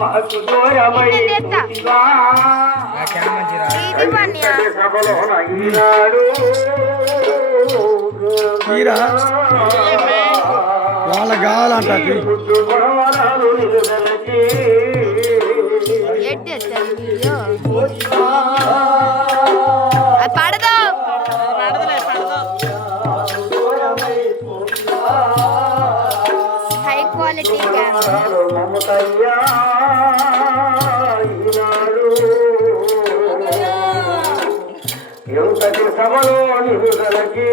మాకు దూరమై సభలో ఈనాడు వాళ్ళ కావాలంట హై క్వాలిటీ మమతయ్యా ఎంతటి సభలో నిలుదలకి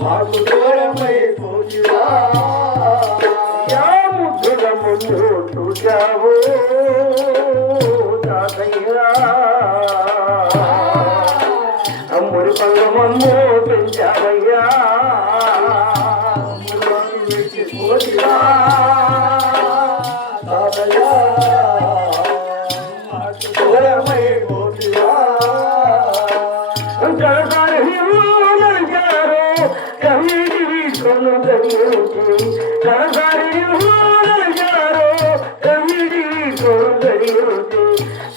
మాకు దూరమై పోజివా ముద్దుల ముందు చూచావు తాతయ్యా అమ్ముడి పంగమమ్ము పెంచావయ్యా పోజివా తాతయ్యా మాకు దూరమై పోజివా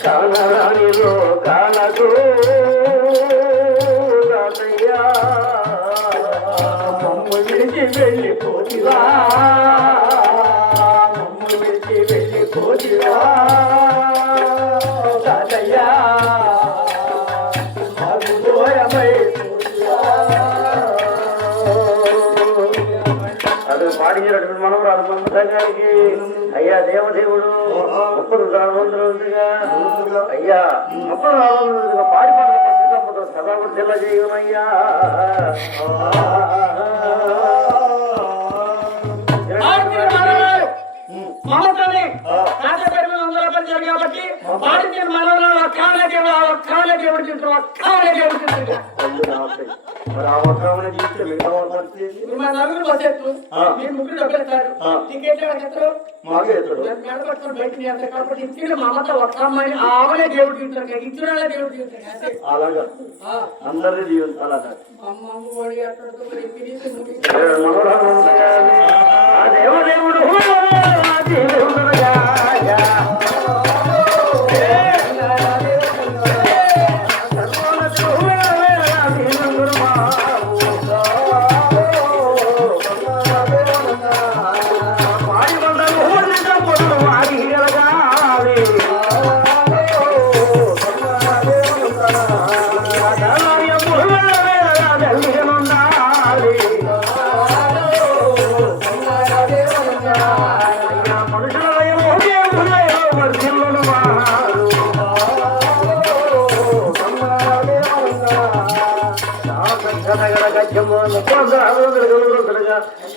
కానరానిలో కానదు రాతయ్యా మమ్మ విడిచి వెళ్ళిపోతివా మమ్మ విడిచి వెళ్ళిపోతివా తాతయ్యా మాకు దూరమై అది పాడించినటువంటి మనవరాలు మమ్మగారికి అయ్యా దేవదేవుడు 30 అయ్యా 30 పాడి పండుగ సదా జిల్లా చేయమయ్యా మమతని కాబట్టి పాడించిన మనవరాలు ఒక్కనే దేవుడు తింటారు ఒక్కనే దేవుడు తింటారు మరి ఆ ఒక్కనే చూస్తే మిగతా నలుగురు వచ్చేట్టు మీరు ముగ్గురు డబ్బేస్తారు టికెట్ ఎత్తారు మాకే ఎత్తాడు మెడపట్టుకుని బయటికి వెళ్తారు కాబట్టి ఇచ్చిన మమత ఒక్క అమ్మాయిని ఆమెనే దేవుడు తింటారు ఇచ్చిన దేవుడు తింటారు అలాగా అందరినీ జీవించాలి దేవదేవుడు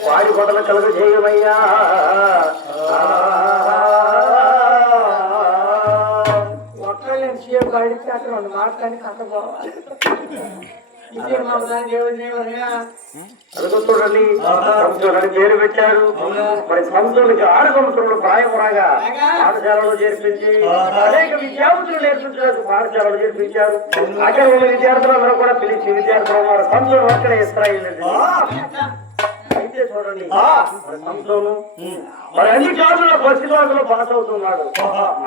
వాడి కొట్టలు కలుగ చేయమయ్యా చూడండి సంస్థలని పేరు పెట్టారు మరి సంస్థలకి 6 సంవత్సరాలు ప్రాయమురాగా పాఠశాలలో చేర్పించి అనేక విద్యార్థులు నేర్పించడానికి పాఠశాలలో చేర్పించారు అక్కడ ఉన్న విద్యార్థులందరూ కూడా పిలిచి విద్యార్థులు ఉన్నారు సంస్థలు అక్కడ ఇస్రాయిల్ అయితే చూడండి సంస్థలు మరి అన్ని క్లాసుల్లో ఫస్ట్ క్లాసులో పాస్ అవుతున్నాడు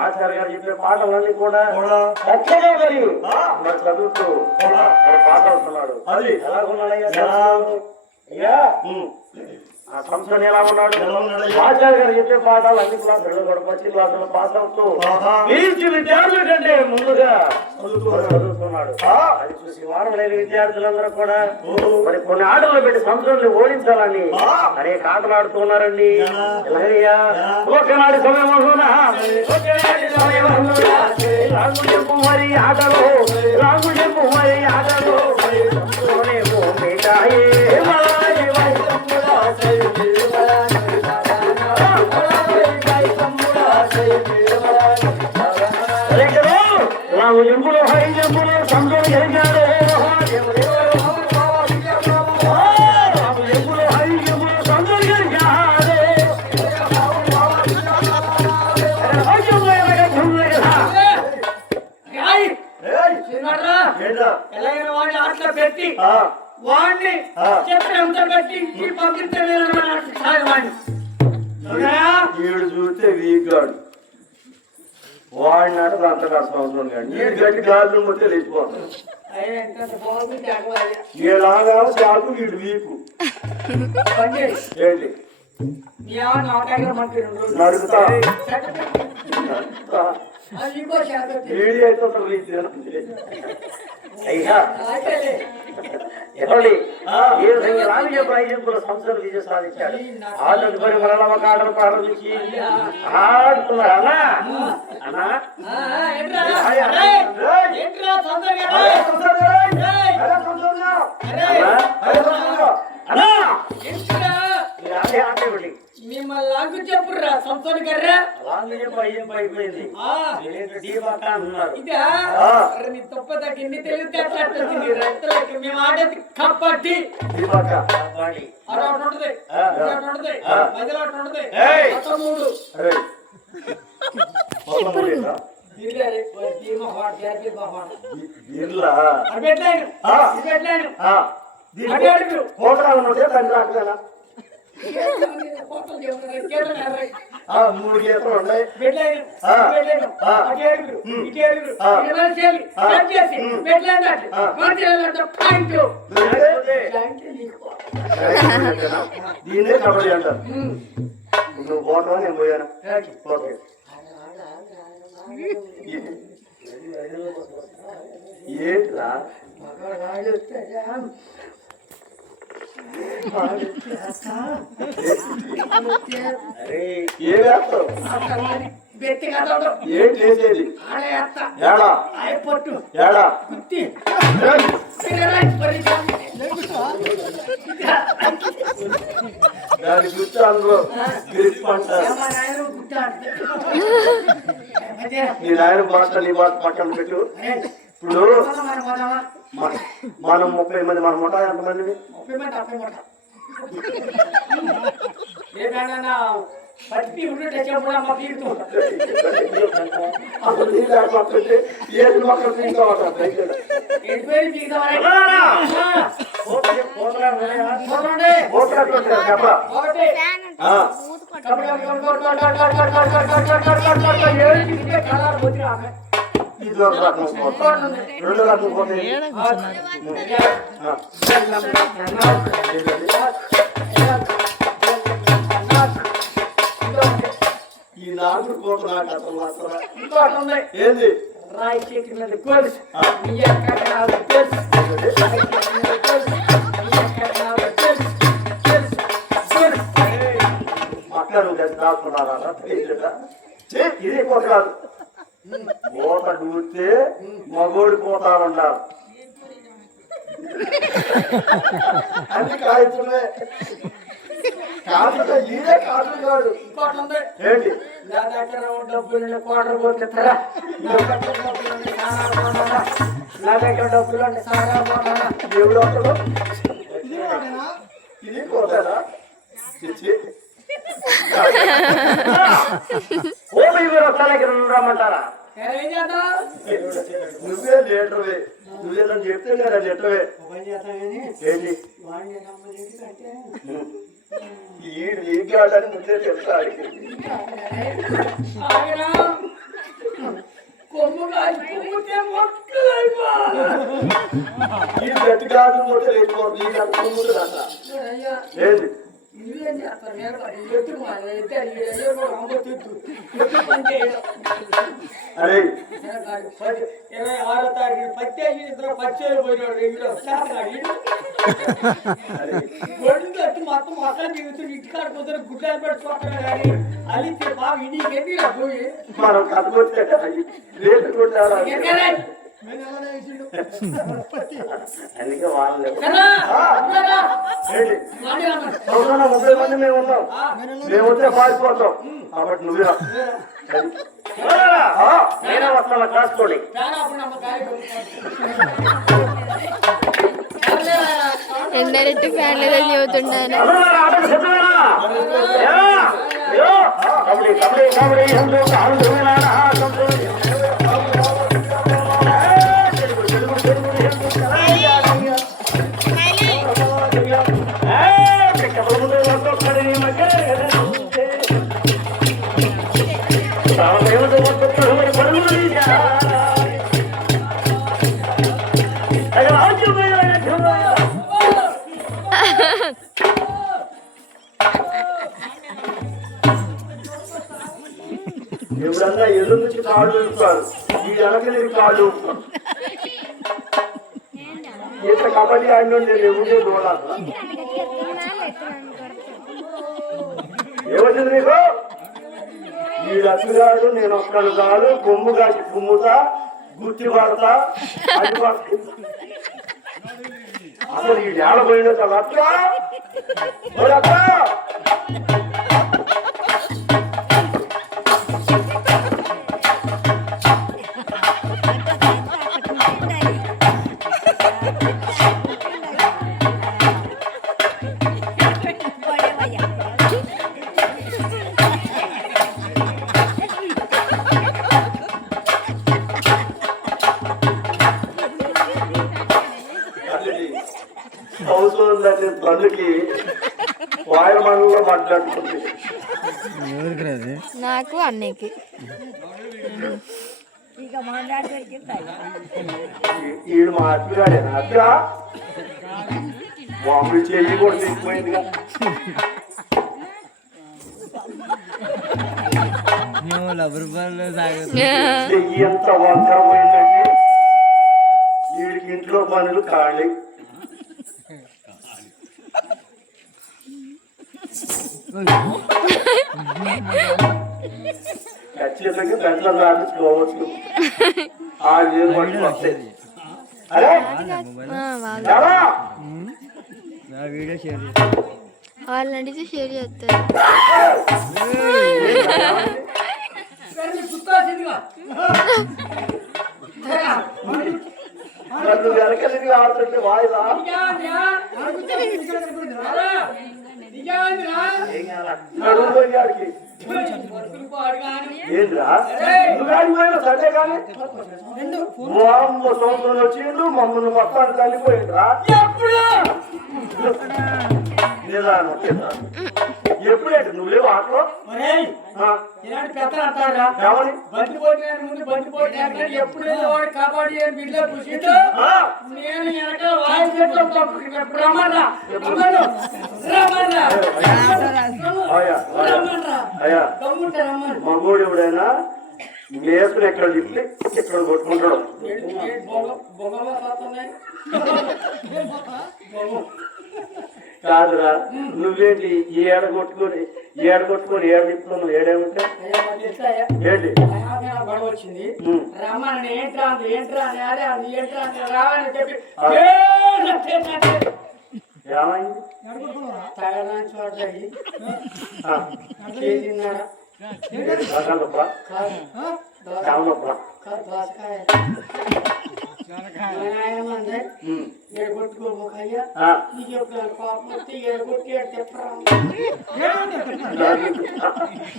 ఆచార్య గారు చెప్పే పాటలన్నీ కూడా చక్కగా మరి చదువుతూ మరి పాస్ అవుతున్నాడు ఎలాగున్నాడయ్యా అయ్యా ఆ సంస్థను ఎలా ఉన్నాడు ఆచార్య గారు చెప్పే పాఠాలు అన్ని క్లాసుల్లో కూడా ఫస్ట్ క్లాసులో పాస్ అవుతూ విద్యార్థుల కంటే ముందుగా చదువుతున్నాడు అది చూసి వారం లేని విద్యార్థులందరూ కూడా మరి కొన్ని ఆటలు పెట్టి సంస్థల్ని ఓడించాలని అనేక ఆటలు ఆడుతున్నారండి ఇలాగయ్యా ఒకనాటి సమయం రాము చెప్పు మరి ఆటలు రాము చెప్పు మరి ఆటలు రాము చెంపులు హై చెంపులు సంతులు గెలిచారు రాము చెంపులు హై చెంపులు సంతులు గెలిచారు వాడిని చెప్పినంత బట్టి ఈ పంపించలేదు. వీడు చూస్తే వీగాడు వాడినాడు అంతగా సంవత్సరం కానీ వీడు గట్టి గాజులు మొత్తం లేచిపోతాడు. వీళ్ళగా చాకు వీడు వీకు ఏంటి నడుగుతా అయ్యా ఎవరి ఏ విధంగా రాజకీయ ప్రయోజకుల సంస్థలు విజయం సాధించాడు. ఆ తదుపరి మరణ కాడలు ప్రారంభించి ఆడుతున్నారా అన్నా మిమ్మల్ని లాంగు చెప్పుర్రా సంతోని కర్రా అయిపోయింది నీ తప్ప తగ్గింది తెలివితేటలు రైతులకి మేము ఆడేది కప్పట్టి అలా ఉంటది మధ్యలో ఉంటది మూడు మూడు గీతలు ఉన్నాయి. దీన్నే కబడ్డీ అంటారు. నువ్వు పోతావా నేను పోయాను ఏంట్రా ఏంటి వేసేది ఏడా ఏడా దాని గుర్తు అందులో గ్రిప్ అంటారు. నీ నాయన భాష నీ భాష పక్కన పెట్టు. ఇప్పుడు మనం 30 మంది మనం ఉంటా ఎంతమంది పట్టి ఉంటే ఏది మొక్కలు తీసుకోవాలి ఇది ఒక రకం రెండు రకం పోతే ఈ నాలుగు కోట నాకు అసలు మాత్రం ఇంకోటి ఏంది రాయి చేతి మీద గొలుసు అక్కడ దాచుకున్నారా ఇది కోటాలు కోట దూరితే మగోడి పోతారన్నారు. అన్ని కాయతులే కాదు ఇదే కాదు కాదు ఏంటి నా దగ్గర డబ్బులు కోటర్ పోతారా నా దగ్గర డబ్బులు సారా పోతారా దేవుడు అక్కడ ఇది పోతారా రమ్మంటారా నువ్వే లీటర్వే నువ్వేదో చెప్తే లేదా లీటర్వే ఏంటి ఈ గాడని ముందే చెప్తాడు. ఈ గట్టి గాడు కూడా లేకపోతే ఈ గట్టి ముందు అంట ఏంటి అరే 26వ తారీఖు పత్తి ఇద్దరు పచ్చేలు పోయినాడు మొత్తం మొత్తం దిగుతుంది ఇంటికాడ కుదరు గుడ్డలు పెట్టుకుంటారు కానీ అది బాగా ఇంటికి పోయి మనం కథకొచ్చే రేటు కొట్టారా అందుకే వాళ్ళు 30 మంది మేము ఉన్నాం. మేము వస్తే పారిపోతాం కాబట్టి నువ్వే నేనే వస్తాను కాసుకోండి. ఇండైరెక్ట్ ఫ్యాన్ లేదని చెబుతున్నాను. ఎవరన్నా ఎల్లు నుంచి కాళ్ళు వెళ్తారు ఈ వెనకలి కాళ్ళు ఎంత కబడ్డీ ఆడినో నేను ఎవరినే చూడాలి ఏమొచ్చింది నీకు ఈ రసుగాడు నేను ఒక్కడు కాదు కొమ్ము కాసి కుమ్ముతా గుర్తి పడతా అది పడతా అసలు ఈ నేల పోయిన అక్క అవసరం దాన్ని బండికి వాయుమండలో మాట్లాడుతుంది నాకు అన్నయ్యకి ఈడు మా అత్తగాడేనా అక్క మామూలు చెయ్యి కూడా తీసుకుపోయిందిగా చెయ్యి ఎంత వంకర పోయిందండి వీడికి ఇంట్లో పనులు ఖాళీ ఖచ్చితంగా పెంటలు దాటించుకోవచ్చు ఆ నీరు పట్టు వస్తాయి వాళ్ళు అడిగితే షేర్ చేస్తారు నన్ను వెనకలిగి ఆడుతుంటే వాయిదా ఏంద్రా సరే కానీ సంవత్సరం వచ్చిండు మమ్మల్ని మొత్తాన్ని తల్లిపోయిండ్రా ఎప్పుడేంటి నువ్వే ఆటలో ఇలాంటి పెద్దలు అంటారా బండి పోటీ ముందు బండి పోటీ ఎప్పుడు కబడ్డీ బిడ్డ పుషితో నేను వెనక వాయిస్ రమ్మన్నా అయ్యా మగోడు ఎవడైనా మేసులు ఎక్కడ తిప్పి ఎక్కడ కొట్టుకుంటాడు కాదురా నువ్వేంటి ఏడ కొట్టుకొని ఏడ తిప్పుతున్నావు ఏడేమిటా ఏంటి వచ్చింది రమ్మని ఏంట్రా ఏంట్రా ఏంట్రా రావాలని చెప్పి ఏమైంది తగడానికి చూడాలి కొట్టుకోబోకయ్యా నీకు ఎప్పుడు పాపం వస్తే ఏడగొట్టి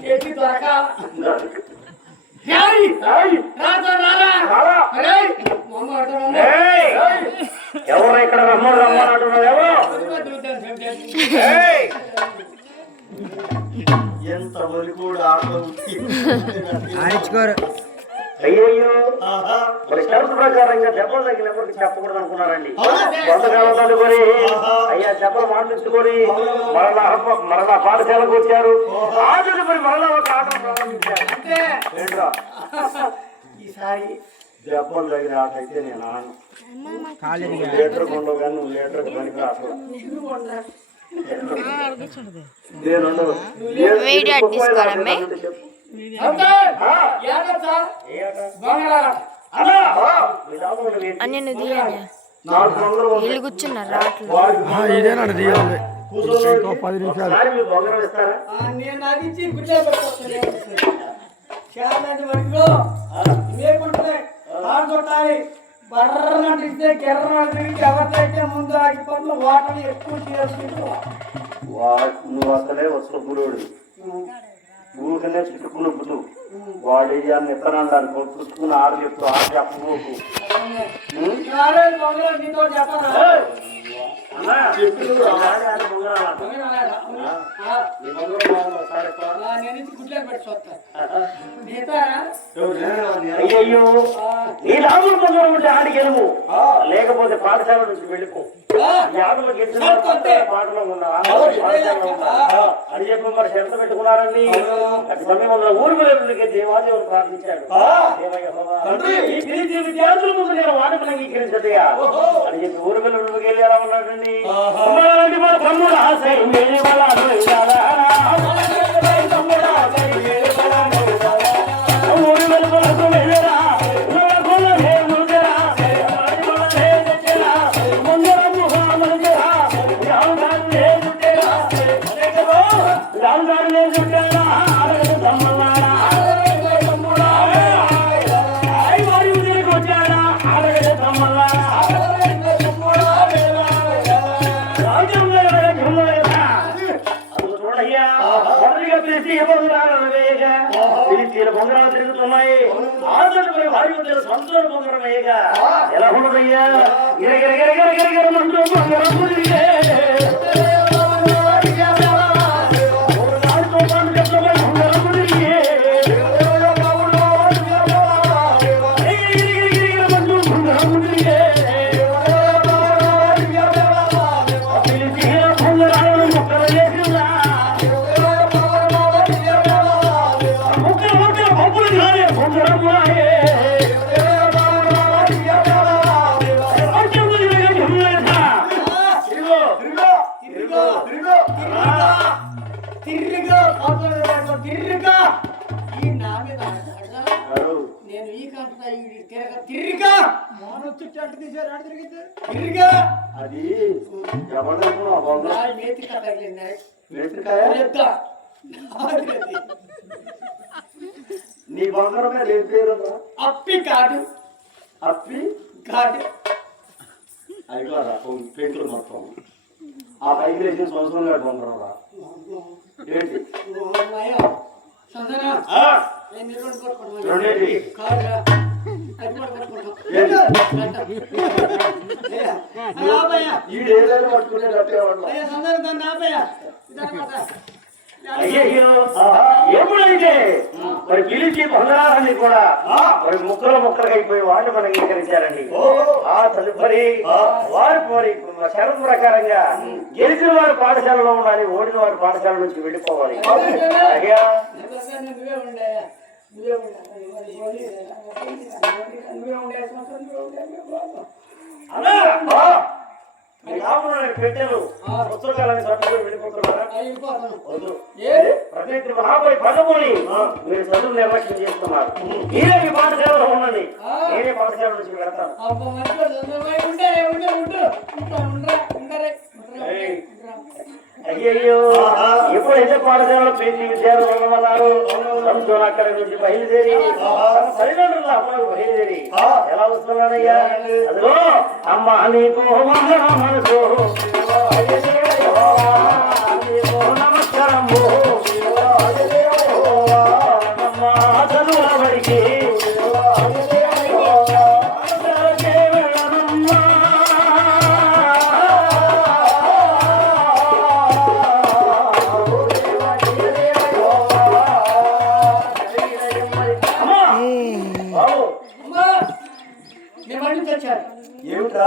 చెప్పి దొరకాల ఎవరు ఇక్కడ రమ్మని రమ్మనంటున్నావు ఎంత మంది కూడా ఆడించుకోరు అయ్యో మరి షరతు ప్రకారంగా దెబ్బలు తగినప్పుడు చెప్పకూడదు అనుకున్నారండి కొంతకాలం తల్లుకొని అయ్యా దెబ్బలు మాట్లాడుకొని మరలా పాఠశాలకు వచ్చారు ఆటలు మరి మరలా ఒక ఆట ప్రారంభించారు ఏంట్రా ఈసారి దెబ్బలు తగిన ఆట అయితే నేను ఆను లీటర్ కొండవు కానీ నువ్వు లీటర్కి పనికి రాదు అన్నీ తీయాలి వీళ్ళు కూర్చున్నారు రాట్లు ఇదేనండి తీయాలి 10 నిమిషాలు నేను అది ఇచ్చి గుడ్డే కొట్టాలి బర్రనంటే ఇస్తే కెర్రనంటే ఎవరికైతే ముందు ఆగి పనులు వాటలు ఎక్కువ చేసుకుంటూ నువ్వు అసలే వస్తున్న పురోడు ఊరికనే చుట్టుకున్న పుట్టు వాడు ఇవన్నీ ఎత్తనంటారు పుట్టుకున్న ఆరు చెప్తూ ఆరు చెప్పబోకు నీతో చెప్పరా నేను గుడ్లే పెట్టి చూస్తాను అయ్యయ్యో నీ లాభం పొందడం ఉంటే ఆడికి ఎలుము లేకపోతే పాఠశాల నుంచి వెళ్ళిపో ఈ ఆటలో గెలిచిన పాటలో ఉన్నా అని చెప్పి మరి శ్రద్ధ పెట్టుకున్నారని అటు సమయంలో ఊరు వెళ్ళే దేవాదేవుడు ప్రార్థించాడు ఈ పిలిచి విద్యార్థుల ముందు నేను వాటిని అంగీకరించదయా అని చెప్పి ఊరు వెళ్ళకి వెళ్ళి ఎలా ఉన్నాడండి మన తమ్ముడు ఆశయం వెళ్ళి వాళ్ళ ఊరు వెలుగులకు వెళ్ళరా బొంగరాలు తిరుగుతున్నాయి ఆదరణ భారీ సంతోష బొంగరమయ్యగా ఎలా ఉండదయ్యా ఇరగిరగిరగిరగిరమంటూ నేను ఈ కంట తిరిగా తిరిగా అది నేతికాయ తగిలింది నీ బంగారమే లేదు పేరు అప్పి కాదు అప్పి కాదు అది కాదా పెంకులు మొత్తం ఆ పైకి వేసిన సంవత్సరం గారు బంగారం రా ఏంటి ఎప్పుడైతే మరి పిలిచి బంగారాన్ని కూడా మరి ముక్కలుగా అయిపోయి వాడిని మనం అంగీకరించారండి ఆ తదుపరి వారి మరి షరతు ప్రకారంగా గెలిచిన వారి పాఠశాలలో ఉండాలి ఓడిన వారి పాఠశాల నుంచి వెళ్ళిపోవాలి పెట్టాను పుస్తకాలని చదువుకొని వెళ్ళిపోతున్నారా ప్రతి నాపై పదముని మీరు చదువు నిర్లక్ష్యం చేస్తున్నారు మీరే మీ పాఠశాలలో ఉండండి నేనే పాఠశాల నుంచి వెళ్తాను అయ్యయ్యో ఎప్పుడైతే పాఠశాలలో పేజీ విద్యార్థులు ఉండమన్నారు సంతోషం అక్కడి నుంచి బయలుదేరి తల్లిదండ్రుల అమ్మకు బయలుదేరి ఎలా వస్తున్నాడయ్యా అదిగో అమ్మ నీకు మనసు నమస్కారం చదువులబడికి ఏమిట్రా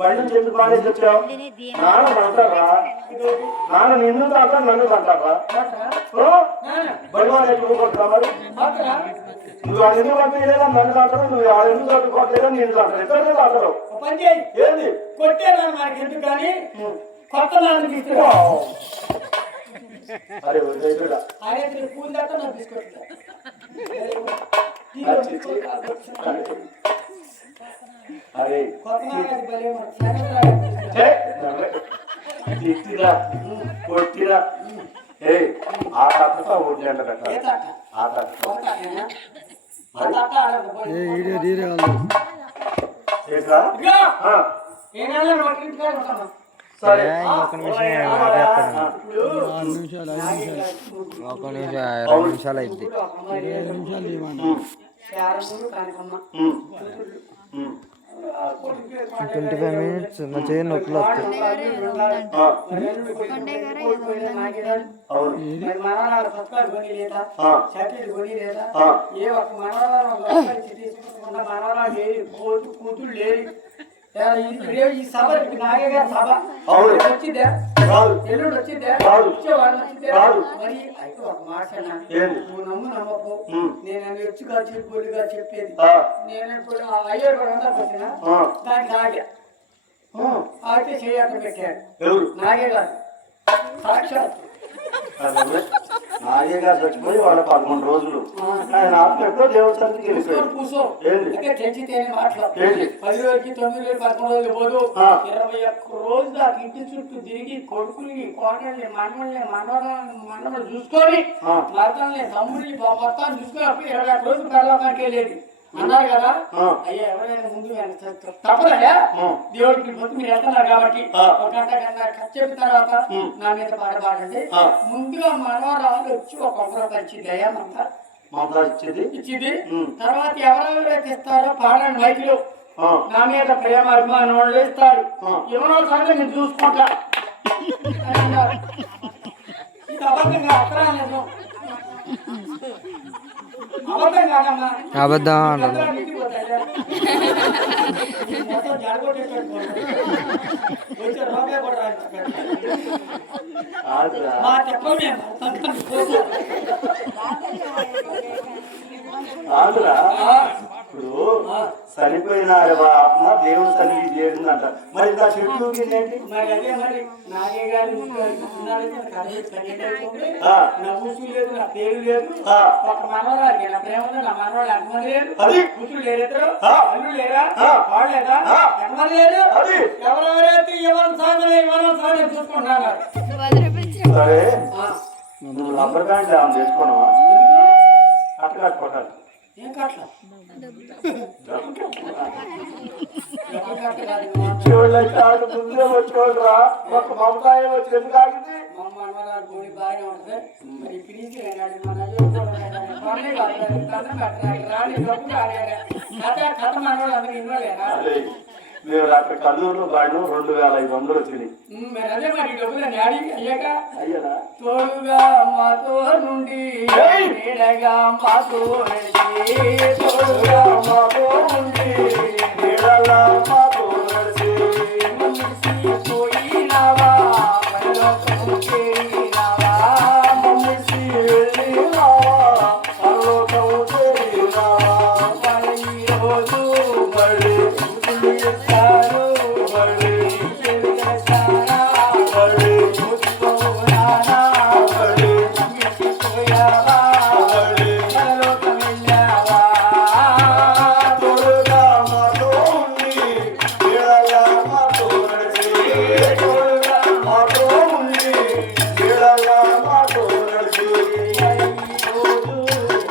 బండి ఎందుకు బాగా వచ్చావు నాన్న అంటారా నాన్న నిన్ను తాత నన్ను అంటారా బడి వాళ్ళు ఎక్కువ కొట్టా మరి నువ్వు ఆ ఎందుకు పంపించలేదా నన్ను తాంటారు నువ్వు ఆ ఎందుకు చదువుకోవట్లేదా నేను తాంటారు ఇద్దరు తాంటారు ఏంది కొట్టేనా మనకి ఎందుకు కానీ కొత్త నాన్న అరే అరే పూలు దాకా నాకు తీసుకొస్తా అరే తిట్టిరా కొట్టిరా ఏ ఆ తప్ప ఓట్లు ఎండ పెట్టాలి ఆ తప్ప సరే ఒక నిమిషం 2 నిమిషాలు అయింది 25 నిమిషాలు 25 minutes మా చేయి నొప్పులు వస్తాయి. అవును మరి మనవరాలు పుస్తకాలు కొని లేదా షర్టీలు కొని లేదా ఏ ఒక్క మనవరాలు తీసుకున్న మనవరాలు లేరు కూతురు లేరు ఈ సభ నాగే గారి సభ వచ్చిందే ఎల్లుండి వచ్చిందే వచ్చేవాళ్ళు వచ్చిందే మరి అయితే ఒక మాట నువ్వు నమ్మకు నేను ఎచ్చుగా చెప్పుగా చెప్పేది నేను ఇప్పుడు అయ్యో కూడా వచ్చిన దానికి నాగే అయితే చేయక పెట్టాడు నాగే గారు సాక్షాత్ నాగే గారు చచ్చిపోయి వాళ్ళ 11 రోజులు ఆయన ఆత్మతో దేవస్థానానికి వెళ్ళిపోయాడు. కూర్చో తెచ్చితేనే మాట్లాడు 10 రోజులకి 9 రోజులు 11 రోజులు పోదు 21 రోజు దాకా ఇంటి చుట్టూ తిరిగి కొడుకుల్ని కోటల్ని మనవలు చూసుకొని మరదల్ని తమ్ముడిని మొత్తాన్ని చూసుకొని అప్పుడు 21 రోజులు కళ్ళకి వెళ్ళేది అన్నారు కదా. అయ్యా ఎవరైనా ముందు తప్పదయ్యా దేవుడికి ముందు మీరు వెళ్తున్నారు కాబట్టి ఒక గంట చెప్పిన తర్వాత నా మీద పాడబాడండి. ముందుగా మనవరాలు వచ్చి ఒక కొబ్బరి ఇచ్చింది అయ్యా ఇచ్చింది. తర్వాత ఎవరెవరైతే ఇస్తారో పాడండి మైకులు నా మీద ప్రేమ అభిమానం వాళ్ళు ఇస్తారు. ఎవరో సంగతి నేను చూసుకుంటా అని అన్నారు. ఇది అబద్ధంగా అక్రాలేదు అబద్ధం కాదమ్మా అబద్ధం అన్నది. ఇప్పుడు చనిపోయిన ఆత్మ దేవుడు సన్నిధి చేరిందంట. మరి నా చెట్టు ఏంటి? మరి అదే మరి నాగే గారి నవ్వుసు లేదు, నా పేరు లేదు, ఒక మనవరాలికి నా ప్రేమలో నా మనవాళ్ళు ఎంతమంది లేరు, కూతురు లేరు, అల్లు లేరా, వాళ్ళు లేదా ఎంతమంది లేరు, ఎవరెవరైతే ఎవరి సాధన చూసుకుంటున్నారు. సరే నువ్వు రబ్బర్ బ్యాండ్ ఏమైనా చేసుకోవడమా? కట్ట కట్టుకోవాలి. ఏం కట్ల ముందే వచ్చుకోడరా ఒక మమతాయి వచ్చి ఎందుకు ఆగింది? మనవరాలు గోడి బాగానే ఉంటుంది. మరి పిలిచి కథ మనవాళ్ళు అందరూ ఇవ్వలేరా? మేము రాత్రి కల్లూరులో బాడిను 2500 వచ్చినాయి. మరి అదే మరి డబ్బులు అయ్యాక అయ్యా తోడుగా మాతో నుండి నీడగా మాతో తోడుగా మాతో నుండి నీడలా మాతో నడిచి పోయినావా పరలోకము చేరినావా మమ్మల్ని వెళ్ళినావా పరలోకము చేరినావా ఈ రోజు మళ్ళీ ఇస్తారు మళ్ళీ చేస్తారా మళ్ళీ చూసుకోరానా మళ్ళీ పోయావా మళ్ళీ పరలోకం వెళ్ళావా తోడుగా మాతో ఉండి నీడలా మాతో నడిచి తోడుగా మాతో ఉండి నీడలా మాతో నడిచి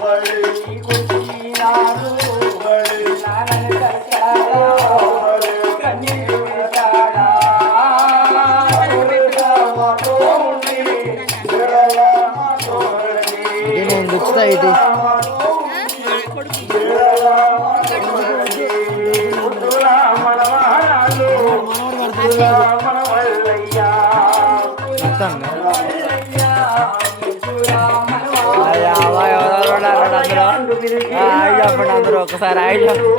మళ్ళీ కూర్చున్నాడు మళ్ళీ నాన్నని కలిశాడా కన్నీరు పెట్టాడా తోడుగా మాతో ఉండి నీడలా మాతో నడిచి ఇది నేను గుచ్చుతా ఇది. మొత్తం అయ్యా ఎవరెవరు ఉన్నారు అందరూ? హాయ్ చెప్పండి అందరూ ఒకసారి హాయ్ చెప్పండి.